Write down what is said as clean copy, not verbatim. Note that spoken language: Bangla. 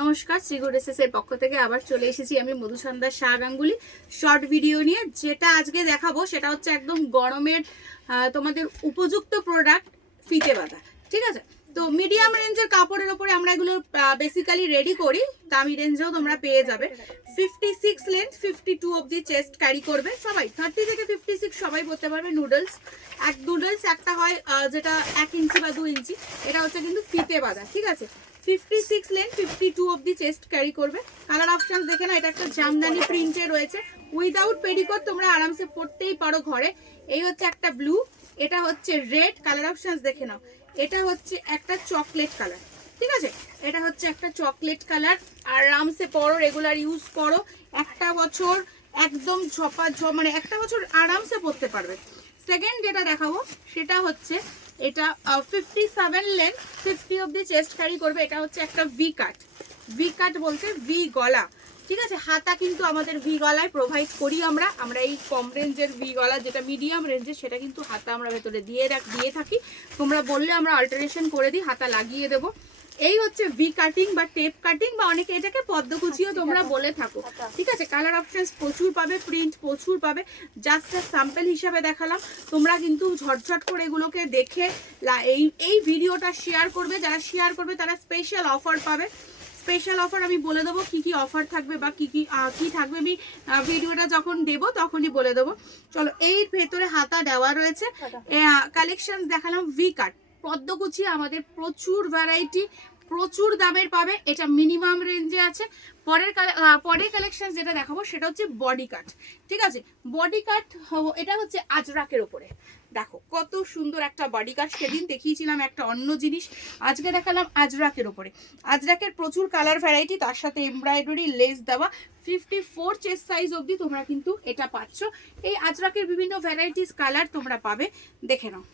নমস্কার, শ্রীগুড এসএস এর পক্ষ থেকে আবার চলে এসেছি আমি মধুসন্ধ্যা শাহ গাঙ্গুলি শর্ট ভিডিও নিয়ে। যেটা আজকে দেখাবো সেটা হচ্ছে একদম গরমের তোমাদের উপযুক্ত প্রোডাক্ট, ফিতে বাঁধা। ঠিক আছে, তো মিডিয়াম রেঞ্জের কাপড়ের ওপরে আমরা এগুলো বেসিক্যালি রেডি করি। দামি রেঞ্জেও তোমরা পেয়ে যাবে। 56 লেন্থ, 52 অবধি চেস্ট ক্যারি করবে সবাই। 30 থেকে 56 সবাই পরতে পারবে। নুডলস একটা হয় যেটা 1 ইঞ্চি বা 2 ইঞ্চি, এটা হচ্ছে কিন্তু ফিতে বাঁধা। ঠিক আছে, 56 লেন্থ, 52 অবধি চেস্ট ক্যারি করবে। কালার অপশন দেখে না, এটা একটা জামদানি প্রিন্টে রয়েছে। উইদাউট পেডিকোট তোমরা আরামসে পরতেই পারো ঘরে। এই হচ্ছে একটা ব্লু, এটা হচ্ছে রেড। কালার অপশন দেখে নাও, এটা হচ্ছে একটা চকলেট কালার। ঠিক আছে, এটা হচ্ছে একটা চকলেট কালার। আরামসে পরো, রেগুলার ইউজ করো। একটা বছর একদম মানে একটা বছর আরামসে পরতে পারবে। সেকেন্ড যেটা দেখাবো সেটা হচ্ছে এটা 57 লেন্থ, 50 অবধি চেস্ট ক্যারি করবে। এটা হচ্ছে একটা ভি কাট বলতে ভি গলা। ঠিক আছে, হাতা কিন্তু আমাদের ভি গলায় প্রোভাইড করি আমরা এই কম রেঞ্জের ভি গলা, যেটা মিডিয়াম রেঞ্জের, সেটা কিন্তু হাতা আমরা ভেতরে দিয়ে থাকি। তোমরা বললে আমরা অল্টারেশন করে দিই, হাতা লাগিয়ে দেবো। এই হচ্ছে ভি কাটিং বা টেপ কাটিং, বা অনেকে এটাকে পদ্মকুচিও তোমরা বলে থাকো। ঠিক আছে, কালার অপশনস প্রচুর পাবে, প্রিন্ট প্রচুর পাবে। জাস্ট স্যাম্পল হিসাবে দেখালাম, তোমরা কিন্তু ঝটঝট করে এগুলোকে দেখে এই ভিডিওটা শেয়ার করবে। যারা শেয়ার করবে তারা স্পেশাল অফার পাবে। স্পেশাল অফার আমি বলে দেবো কি কি অফার থাকবে বা কি থাকবে, আমি ভিডিওটা যখন দেবো তখনই বলে দেবো। চলো, এই ভেতরে হাতা দেওয়া রয়েছে। কালেকশন দেখালাম ভি কাট। পদ্মকুচি আমাদের প্রচুর ভ্যারাইটি, প্রচুর দামের পাবে। এটা মিনিমাম রেঞ্জে আছে। পরের কালেকশন যেটা দেখাবো সেটা হচ্ছে বডি কাট। ঠিক আছে, বডি কাট এটা হচ্ছে আজরাকের ওপরে। দেখো কত সুন্দর একটা বডি কাট। সেদিন দেখিয়েছিলাম একটা অন্য জিনিস, আজকে দেখালাম আজরাকের ওপরে। আজরাকের প্রচুর কালার ভ্যারাইটি, তার সাথে এমব্রয়ডারি লেস দেওয়া। 54 চেস্ট সাইজ অবধি তোমরা কিন্তু এটা পাচ্ছ। এই আজরাকের বিভিন্ন ভ্যারাইটিস কালার তোমরা পাবে, দেখে নাও।